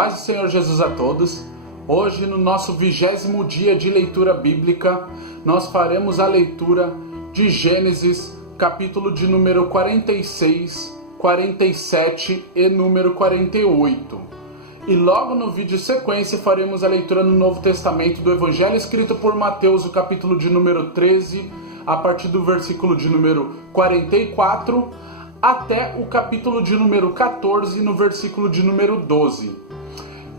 paz do Senhor Jesus a todos. Hoje, no nosso 20º dia de leitura bíblica, nós faremos a leitura de Gênesis, capítulo de número 46, 47 e número 48. E logo no vídeo sequência faremos a leitura no Novo Testamento do Evangelho escrito por Mateus, o capítulo de número 13, a partir do versículo de número 44, até o capítulo de número 14, no versículo de número 12.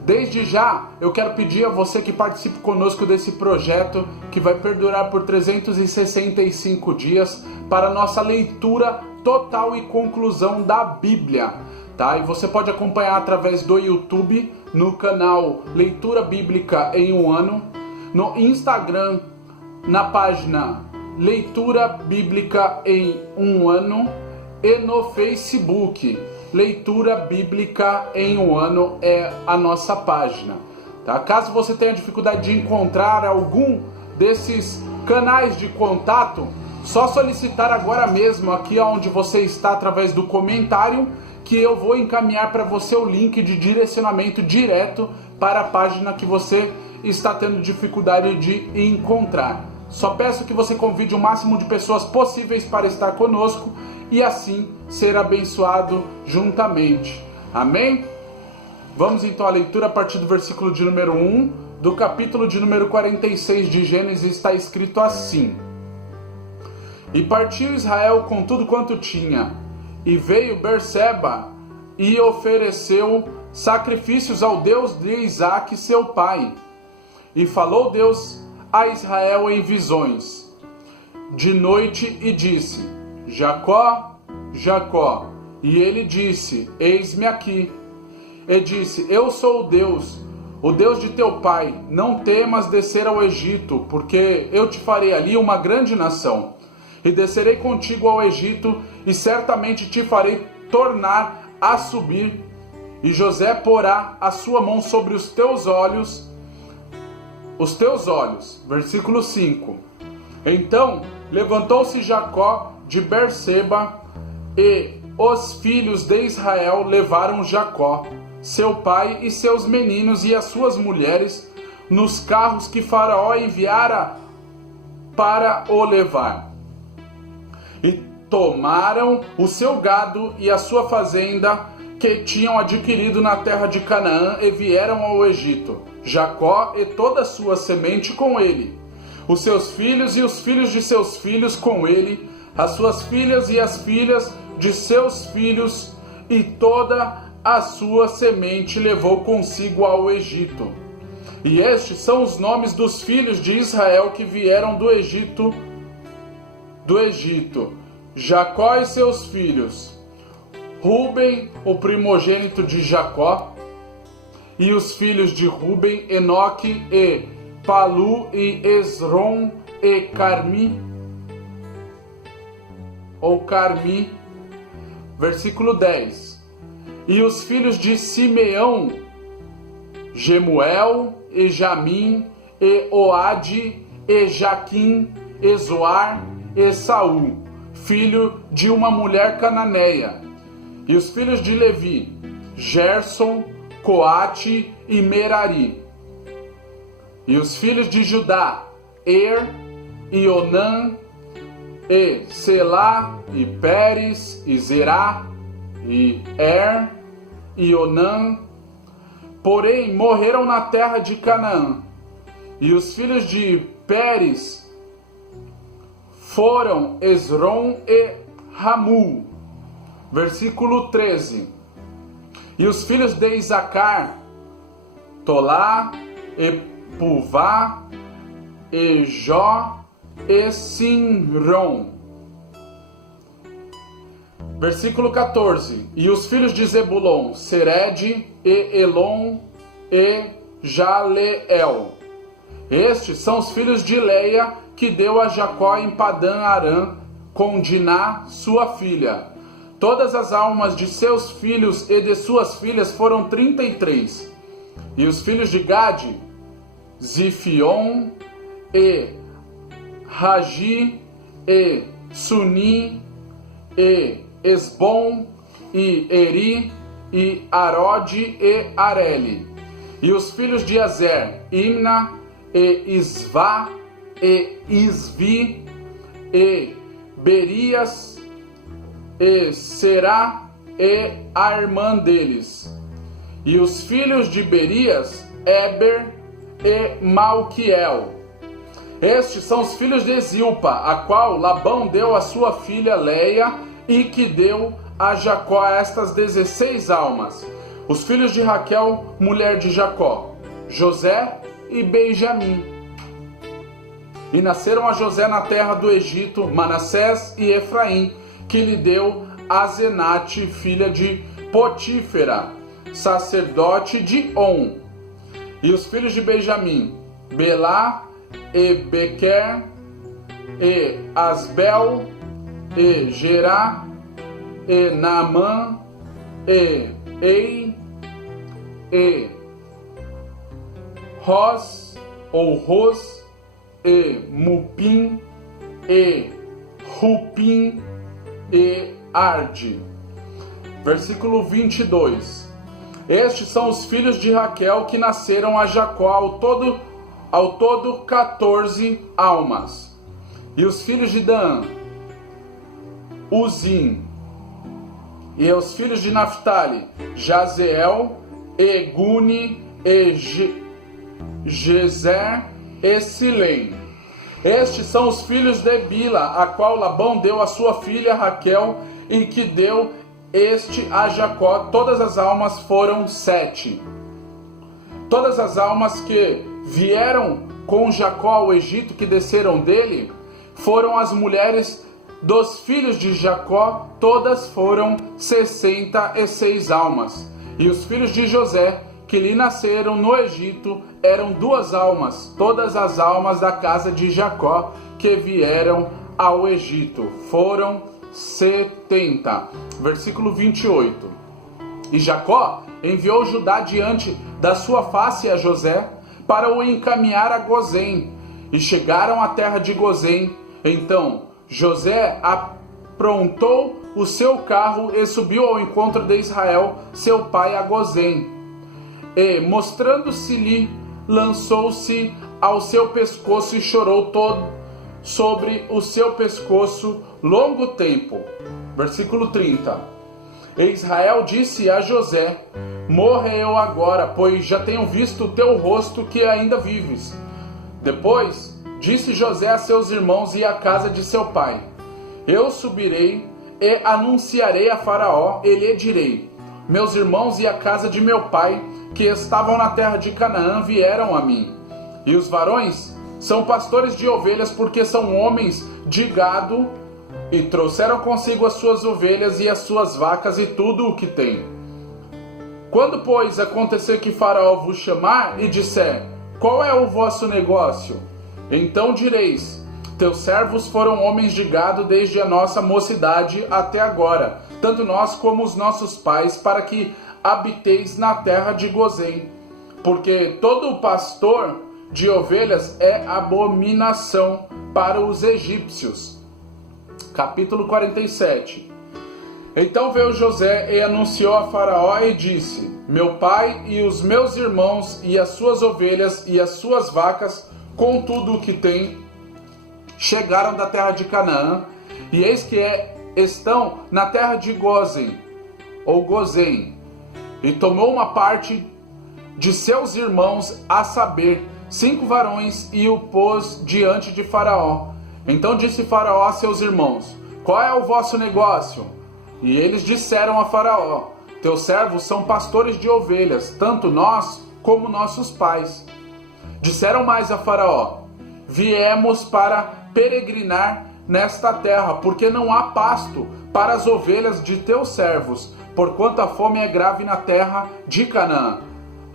Desde já, eu quero pedir a você que participe conosco desse projeto que vai perdurar por 365 dias para a nossa leitura total e conclusão da Bíblia, tá? E você pode acompanhar através do YouTube, no canal Leitura Bíblica em um Ano, no Instagram, na página Leitura Bíblica em um Ano, e no Facebook, Leitura Bíblica em um Ano é a nossa página, tá? Caso você tenha dificuldade de encontrar algum desses canais de contato, só solicitar agora mesmo aqui onde você está através do comentário, que eu vou encaminhar para você o link de direcionamento direto para a página que você está tendo dificuldade de encontrar. Só peço que você convide o máximo de pessoas possíveis para estar conosco e assim ser abençoado juntamente. Amém? Vamos então à leitura a partir do versículo de número 1 do capítulo de número 46 de Gênesis. Está escrito assim: E partiu Israel com tudo quanto tinha, e veio Berseba e ofereceu sacrifícios ao Deus de Isaque seu pai. E falou Deus a Israel em visões de noite e disse: Jacó, Jacó. E ele disse: Eis-me aqui. E disse: Eu sou o Deus de teu pai. Não temas descer ao Egito, porque eu te farei ali uma grande nação. E descerei contigo ao Egito, e certamente te farei tornar a subir. E José porá a sua mão sobre os teus olhos. Versículo 5. Então levantou-se Jacó de Berseba, e os filhos de Israel levaram Jacó, seu pai, e seus meninos e as suas mulheres nos carros que Faraó enviara para o levar. E tomaram o seu gado e a sua fazenda que tinham adquirido na terra de Canaã e vieram ao Egito, Jacó e toda a sua semente com ele, os seus filhos e os filhos de seus filhos com ele, as suas filhas e as filhas de seus filhos, e toda a sua semente levou consigo ao Egito. E estes são os nomes dos filhos de Israel que vieram do Egito, Jacó e seus filhos: Ruben, o primogênito de Jacó, e os filhos de Ruben, Enoque e Palu e Esrom e Carmi. Versículo 10. E os filhos de Simeão, Gemuel e Jamim e Oade e Jaquim e Zoar e Saul, filho de uma mulher cananeia. E os filhos de Levi, Gerson, Coate e Merari. E os filhos de Judá, e Onã, e Selá, e Pérez, e Zerá, e e Onã, porém morreram na terra de Canaã. E os filhos de Pérez foram Esrom e Ramul. Versículo 13. E os filhos de Isacar, Tolá, e Puvá, e Jó, e Sinrom. Versículo 14. E os filhos de Zebulon, Sered, e Elon, e Jaleel. Estes são os filhos de Leia, que deu a Jacó em Padã Arã, com Diná, sua filha. Todas as almas de seus filhos e de suas filhas foram 33. E os filhos de Gade, Zifion, e Ragi, e Suni, e Esbom, e Eri, e Arode, e Areli. E os filhos de Azer, Imna, e Isvá, e Isvi, e Berias, e Será, e a irmã deles. E os filhos de Berias, Eber e Malquiel. Estes são os filhos de Zilpa, a qual Labão deu a sua filha Leia, e que deu a Jacó estas 16 almas. Os filhos de Raquel, mulher de Jacó, José e Benjamim. E nasceram a José na terra do Egito Manassés e Efraim, que lhe deu Azenate, filha de Potífera, sacerdote de On. E os filhos de Benjamim, Belá e Bequer, e Asbel, e Gerá, e Naamã, e Ei, e Ros, ou Ros, e Mupim, e Rupim, e Arde. Versículo 22. Estes são os filhos de Raquel que nasceram a Jacó, ao todo 14 almas. E os filhos de Dan, Uzim. E os filhos de Naphtali, Jazeel, e Guni, e Jezer, e Silém. Estes são os filhos de Bila, a qual Labão deu a sua filha Raquel, e que deu este a Jacó. Todas as almas foram 7. Todas as almas que vieram com Jacó ao Egito, que desceram dele, foram as mulheres dos filhos de Jacó. Todas foram 66 almas. E os filhos de José, que lhe nasceram no Egito, eram 2 almas. Todas as almas da casa de Jacó que vieram ao Egito foram 70. Versículo 28. E Jacó enviou Judá diante da sua face a José, para o encaminhar a Gozém. E chegaram à terra de Gozém. Então José aprontou o seu carro e subiu ao encontro de Israel, seu pai, a Gozém. E, mostrando-se-lhe, lançou-se ao seu pescoço e chorou todo sobre o seu pescoço longo tempo. Versículo 30. E Israel disse a José: morre eu agora, pois já tenho visto o teu rosto, que ainda vives. Depois disse José a seus irmãos e à casa de seu pai: eu subirei e anunciarei a Faraó, e lhe direi: meus irmãos e a casa de meu pai, que estavam na terra de Canaã, vieram a mim. E os varões são pastores de ovelhas, porque são homens de gado, e trouxeram consigo as suas ovelhas e as suas vacas e tudo o que têm. Quando, pois, acontecer que Faraó vos chamar e disser: qual é o vosso negócio? Então direis: teus servos foram homens de gado desde a nossa mocidade até agora, tanto nós como os nossos pais, para que habiteis na terra de Gozém. Porque todo pastor de ovelhas é abominação para os egípcios. Capítulo 47. Então veio José e anunciou a Faraó e disse: meu pai e os meus irmãos e as suas ovelhas e as suas vacas, com tudo o que tem, chegaram da terra de Canaã, e eis que estão na terra de Gozém, ou Gozém. E tomou uma parte de seus irmãos, a saber, 5 varões, e o pôs diante de Faraó. Então disse Faraó a seus irmãos: qual é o vosso negócio? E eles disseram a Faraó: teus servos são pastores de ovelhas, tanto nós como nossos pais. Disseram mais a Faraó: viemos para peregrinar nesta terra, porque não há pasto para as ovelhas de teus servos, porquanto a fome é grave na terra de Canaã.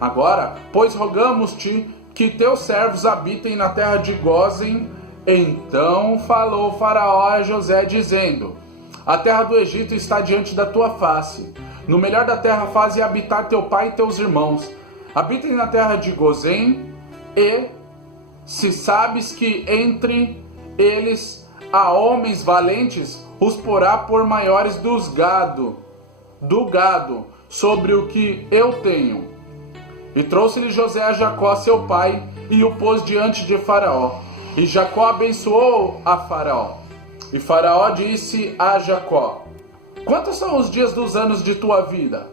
Agora, pois, rogamos-te que teus servos habitem na terra de Gozém. Então falou Faraó a José, dizendo: a terra do Egito está diante da tua face. No melhor da terra faze habitar teu pai e teus irmãos. Habitem na terra de Gozém, e se sabes que entre eles há homens valentes, os porá por maiores do gado, sobre o que eu tenho. E trouxe-lhe José a Jacó, seu pai, e o pôs diante de Faraó. E Jacó abençoou a Faraó. E Faraó disse a Jacó: quantos são os dias dos anos de tua vida?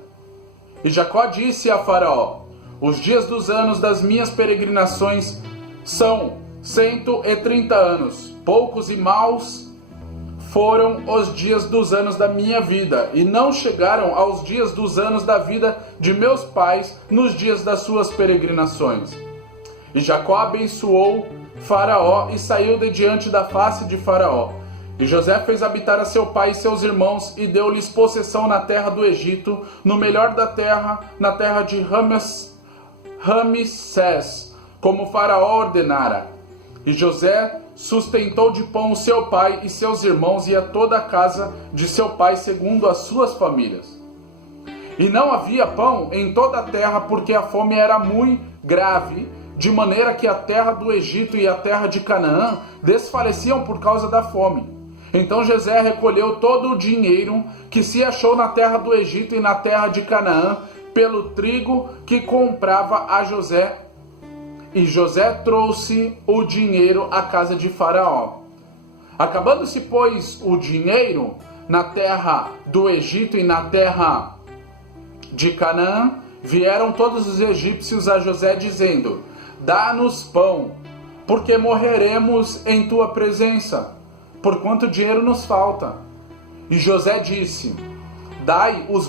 E Jacó disse a Faraó: os dias dos anos das minhas peregrinações são 130 anos. Poucos e maus foram os dias dos anos da minha vida, e não chegaram aos dias dos anos da vida de meus pais nos dias das suas peregrinações. E Jacó abençoou Faraó e saiu de diante da face de Faraó. E José fez habitar a seu pai e seus irmãos, e deu-lhes possessão na terra do Egito, no melhor da terra, na terra de Ramsés, como Faraó ordenara. E José sustentou de pão o seu pai e seus irmãos e a toda a casa de seu pai, segundo as suas famílias. E não havia pão em toda a terra, porque a fome era muito grave, de maneira que a terra do Egito e a terra de Canaã desfaleciam por causa da fome. Então José recolheu todo o dinheiro que se achou na terra do Egito e na terra de Canaã, pelo trigo que comprava a José. E José trouxe o dinheiro à casa de Faraó. Acabando-se, pois, o dinheiro na terra do Egito e na terra de Canaã, vieram todos os egípcios a José, dizendo: dá-nos pão, porque morreremos em tua presença, porquanto dinheiro nos falta. E José disse: dai o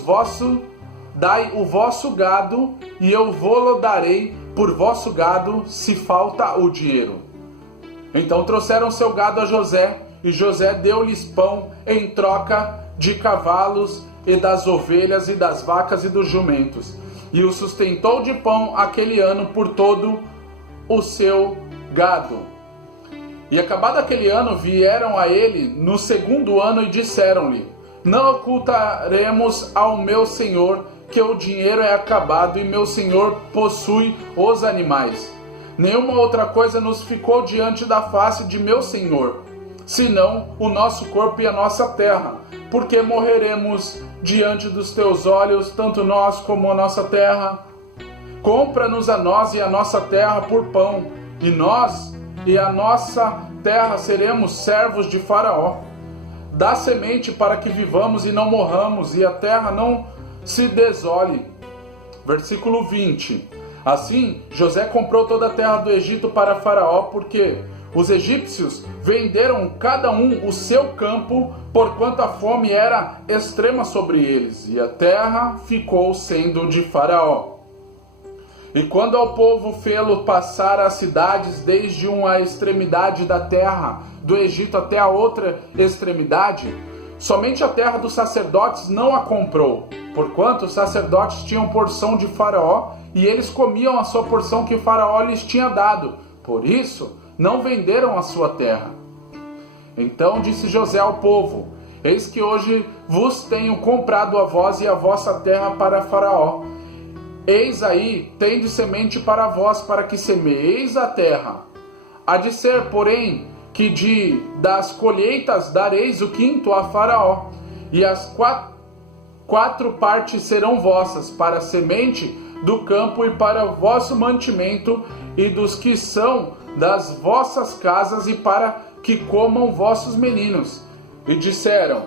vosso gado, e eu vô-lo darei por vosso gado, se falta o dinheiro. Então trouxeram seu gado a José, e José deu-lhes pão em troca de cavalos e das ovelhas e das vacas e dos jumentos, e o sustentou de pão aquele ano por todo o seu gado. E acabado aquele ano, vieram a ele no segundo ano e disseram-lhe: não ocultaremos ao meu senhor que o dinheiro é acabado e meu senhor possui os animais. Nenhuma outra coisa nos ficou diante da face de meu senhor, senão o nosso corpo e a nossa terra, porque morreremos diante dos teus olhos, tanto nós como a nossa terra. Compra-nos a nós e a nossa terra por pão, e nós e a nossa terra seremos servos de Faraó. Dá semente para que vivamos e não morramos, e a terra não se desole. Versículo 20. Assim, José comprou toda a terra do Egito para Faraó, porque os egípcios venderam cada um o seu campo, porquanto a fome era extrema sobre eles, e a terra ficou sendo de Faraó. E quando ao povo fê-lo passar as cidades, desde uma extremidade da terra do Egito até a outra extremidade, somente a terra dos sacerdotes não a comprou, porquanto os sacerdotes tinham porção de Faraó, e eles comiam a sua porção que Faraó lhes tinha dado. Por isso, não venderam a sua terra. Então disse José ao povo: eis que hoje vos tenho comprado a vós e a vossa terra para Faraó. Eis aí, tende semente para vós, para que semeeis a terra. Há de ser, porém, que das colheitas dareis o quinto a Faraó, e as quatro partes serão vossas, para a semente do campo e para o vosso mantimento, e dos que são das vossas casas, e para que comam vossos meninos. E disseram: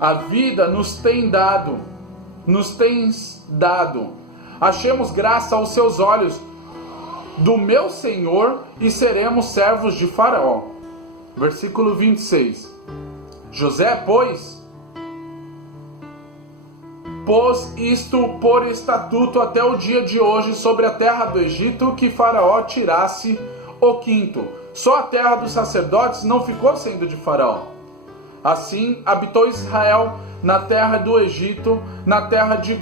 a vida nos tens dado, achemos graça aos seus olhos do meu senhor, e seremos servos de Faraó. Versículo 26. José, pôs isto por estatuto até o dia de hoje sobre a terra do Egito, que Faraó tirasse o quinto. Só a terra dos sacerdotes não ficou sendo de Faraó. Assim habitou Israel na terra do Egito, na terra de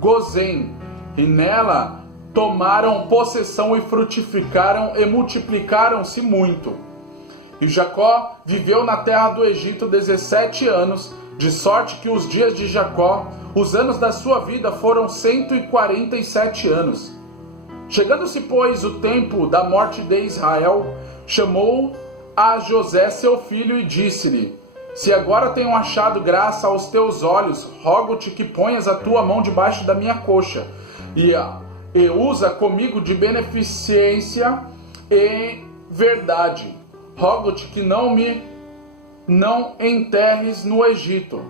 Gozém, e nela tomaram possessão e frutificaram e multiplicaram-se muito. E Jacó viveu na terra do Egito 17 anos, de sorte que os dias de Jacó, os anos da sua vida, foram 147 anos. Chegando-se, pois, o tempo da morte de Israel, chamou a José seu filho e disse-lhe: se agora tenho achado graça aos teus olhos, rogo-te que ponhas a tua mão debaixo da minha coxa, e usa comigo de beneficência e verdade. Rogo-te que não enterres no Egito,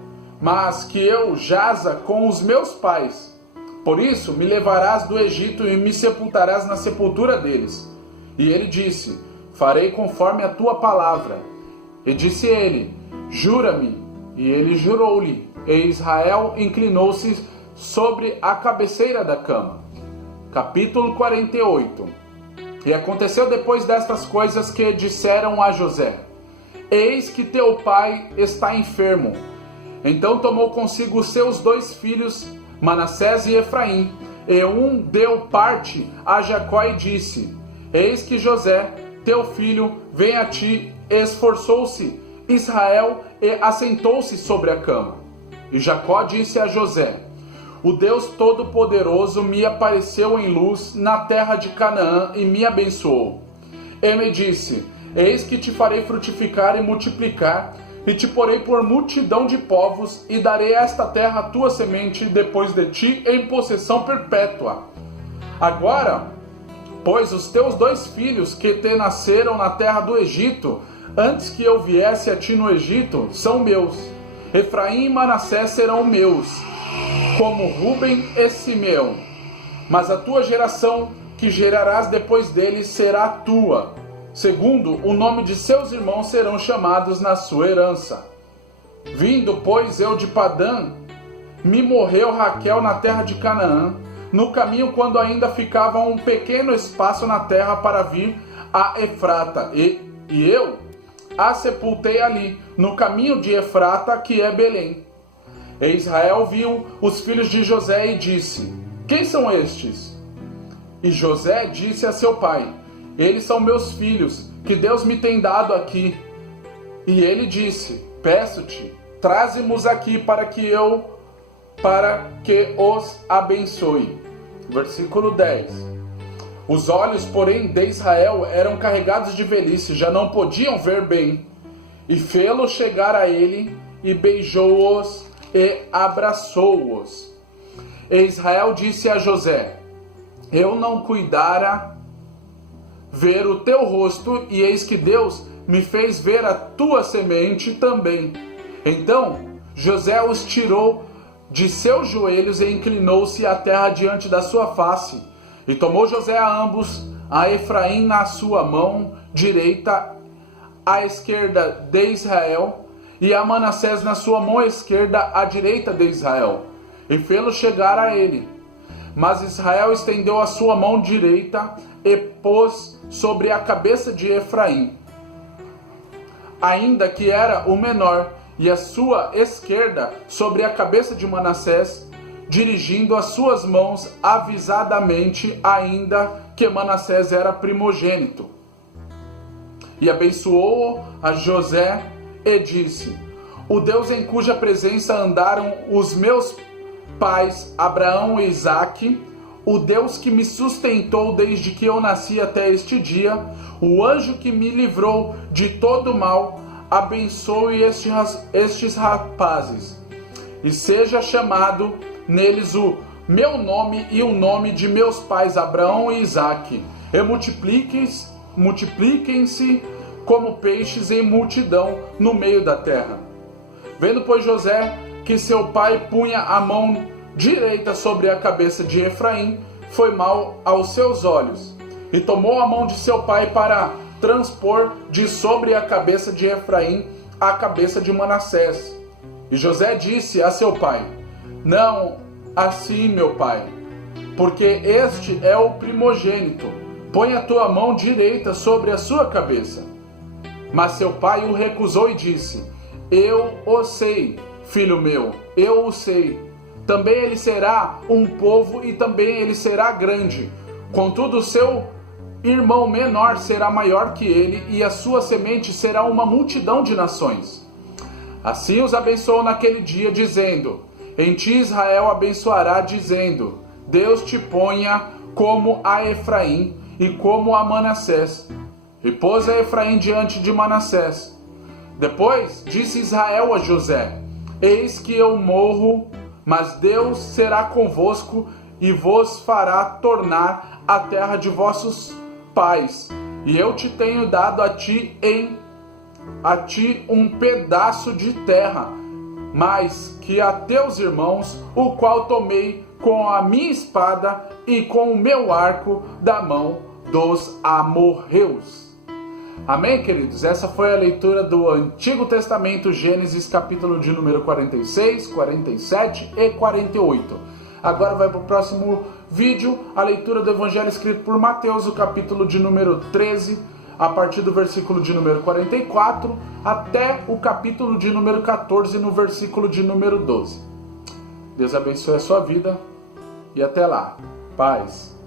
mas que eu jaza com os meus pais. Por isso me levarás do Egito e me sepultarás na sepultura deles. E ele disse: farei conforme a tua palavra. E disse ele: jura-me. E ele jurou-lhe. E Israel inclinou-se sobre a cabeceira da cama. Capítulo 48. E aconteceu depois destas coisas que disseram a José: eis que teu pai está enfermo. Então tomou consigo os seus 2 filhos, Manassés e Efraim, e um deu parte a Jacó e disse: eis que José, teu filho, vem a ti. Esforçou-se Israel e assentou-se sobre a cama. E Jacó disse a José: o Deus Todo-Poderoso me apareceu em luz na terra de Canaã e me abençoou. E me disse: eis que te farei frutificar e multiplicar, e te porei por multidão de povos, e darei esta terra à tua semente depois de ti em possessão perpétua. Agora, pois os teus 2 filhos que te nasceram na terra do Egito, antes que eu viesse a ti no Egito, são meus. Efraim e Manassés serão meus, como Ruben e Simeão. Mas a tua geração, que gerarás depois deles, será tua. Segundo o nome de seus irmãos serão chamados na sua herança. Vindo, pois, eu de Padã, me morreu Raquel na terra de Canaã, no caminho quando ainda ficava um pequeno espaço na terra para vir a Efrata, e eu a sepultei ali, no caminho de Efrata, que é Belém. E Israel viu os filhos de José e disse: quem são estes? E José disse a seu pai: eles são meus filhos, que Deus me tem dado aqui. E ele disse: peço-te, traze-mos aqui para que os abençoe. Versículo 10. Os olhos, porém, de Israel eram carregados de velhice, já não podiam ver bem. E fê-lo chegar a ele, e beijou-os, e abraçou-os. E Israel disse a José: eu não cuidara ver o teu rosto, e eis que Deus me fez ver a tua semente também. Então José os tirou de seus joelhos e inclinou-se à terra diante da sua face. E tomou José a ambos, a Efraim na sua mão direita, à esquerda de Israel, e a Manassés na sua mão esquerda, à direita de Israel, e fê-lo chegar a ele. Mas Israel estendeu a sua mão direita e pôs sobre a cabeça de Efraim, ainda que era o menor, e a sua esquerda sobre a cabeça de Manassés, dirigindo as suas mãos avisadamente, ainda que Manassés era primogênito. E abençoou a José e disse: o Deus em cuja presença andaram os meus pais Abraão e Isaque, o Deus que me sustentou desde que eu nasci até este dia, o anjo que me livrou de todo mal, abençoe estes rapazes, e seja chamado neles o meu nome e o nome de meus pais Abraão e Isaque, e multipliquem-se como peixes em multidão no meio da terra. Vendo, pois, José que seu pai punha a mão direita sobre a cabeça de Efraim, foi mal aos seus olhos, e tomou a mão de seu pai para transpor de sobre a cabeça de Efraim a cabeça de Manassés. E José disse a seu pai: não assim, meu pai, porque este é o primogênito. Põe a tua mão direita sobre a sua cabeça. Mas seu pai o recusou e disse: eu o sei, filho meu, eu o sei. Também ele será um povo e também ele será grande. Contudo, seu irmão menor será maior que ele, e a sua semente será uma multidão de nações. Assim os abençoou naquele dia, dizendo: em ti Israel abençoará, dizendo: Deus te ponha como a Efraim e como a Manassés. E pôs a Efraim diante de Manassés. Depois disse Israel a José: eis que eu morro, mas Deus será convosco, e vos fará tornar a terra de vossos pais. E eu te tenho dado a ti um pedaço de terra, mais que a teus irmãos, o qual tomei com a minha espada e com o meu arco da mão dos amorreus. Amém, queridos? Essa foi a leitura do Antigo Testamento, Gênesis, capítulo de número 46, 47 e 48. Agora vai para o próximo vídeo, a leitura do Evangelho escrito por Mateus, o capítulo de número 13, a partir do versículo de número 44, até o capítulo de número 14, no versículo de número 12. Deus abençoe a sua vida e até lá. Paz.